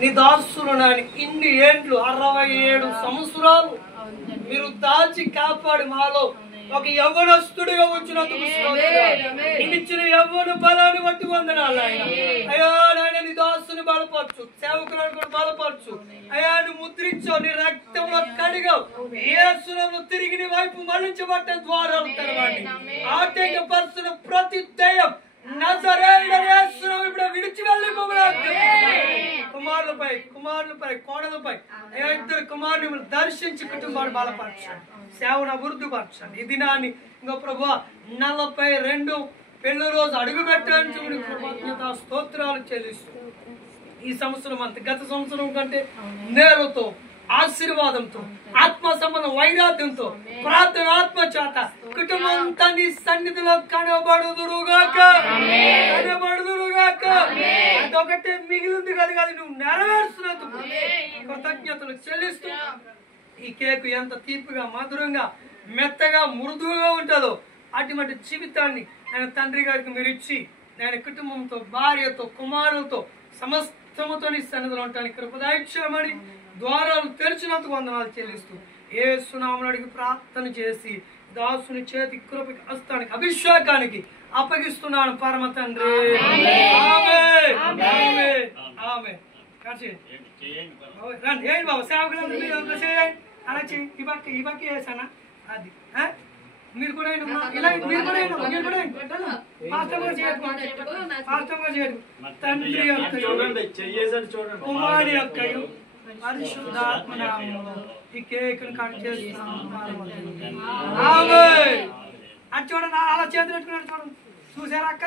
నీ దాసులు నాని ఇన్ని ఏండ్లు 67 సంవత్సరాలు మీరు దాచి కాపాడి మాలో ఒక యవ్వనస్తుడిగా వచ్చినందుకు ఇచ్చిన యవ్వన బలాన్ని బట్టి వందనాలు ఆయన. అయ్యా నాయన నీ దాసుని బలపరచు, సేవకులను కూడా బలపరచు. అయ్యా నువ్వు ముద్రించావు, నీ రక్తంలో కడిగావు, యేసును తిరిగి నీ వైపు మళ్లించబట్టే ద్వారాలు తెరవండి. ఆటంకపరుస్తున్న ప్రతి దయ్యం నజరేయుడైన యేసును ఇప్పుడు విడిచి వెళ్ళిపోమని కుమారులపై కోడలపై అయ్యా ఇద్దరు కుమారుని దర్శించి కుటుంబాన్ని బలపరచండి, సేవను అభివృద్ధి పరచండి. ఈ దినాన్ని ఇంకో ప్రభువా 42 పెళ్లి రోజు అడుగు పెట్టడానికి కృతజ్ఞత స్తోత్రాలు చెల్లిస్తూ ఈ సంవత్సరం అంత గత సంవత్సరం కంటే నేరుతో ఆశీర్వాదంతో ఆత్మ సంబంధం వైరాగ్యంతో ప్రార్థన ఆత్మ చేత కుటుంబంతా నీ సన్నిధిలో కనబడుదురుగాక. అదొకటే మిగిలింది కదా, నువ్వు నెరవేరుస్తున్నందుకు కృతజ్ఞతలు చెల్లిస్తూ ఈ కేకు ఎంత తీపిగా మధురంగా మెత్తగా మృదువుగా ఉంటుందో అటువంటి జీవితాన్ని ఆయన తండ్రి గారికి మీరు ఇచ్చి ఆయన కుటుంబంతో భార్యతో కుమారులతో సమస్తముతో నీ సన్నిధిలో ఉండడానికి కృపదాయిచ్చామని ద్వారాలు తెరిచినందుకు వందనాలు చెల్లిస్తూ యేసు నామములో అడిగి ప్రార్థన చేసి దాసుని చేతి కృపకి హస్తానికి అభిషేకానికి అప్పగిస్తున్నాను పరమ తండ్రి. ఆమేన్ ఆమేన్ ఆమేన్. రండి ఏంటి బాబు సేవకులందరూ మీరు చేయండి, అలా చేయి. ఈ పక్క వేసానా అది మీరు కూడా ఇలా మీరు కూడా చేయడు తండ్రి యొక్క కుమారి యొక్క పరిశుద్ధాత్మ నామములో ఈ కేకును కట్ చేస్తున్నాము. అది చూడండి, అలా చేతులు పెట్టుకున్నాడు చూడండి, చూసారా అక్క?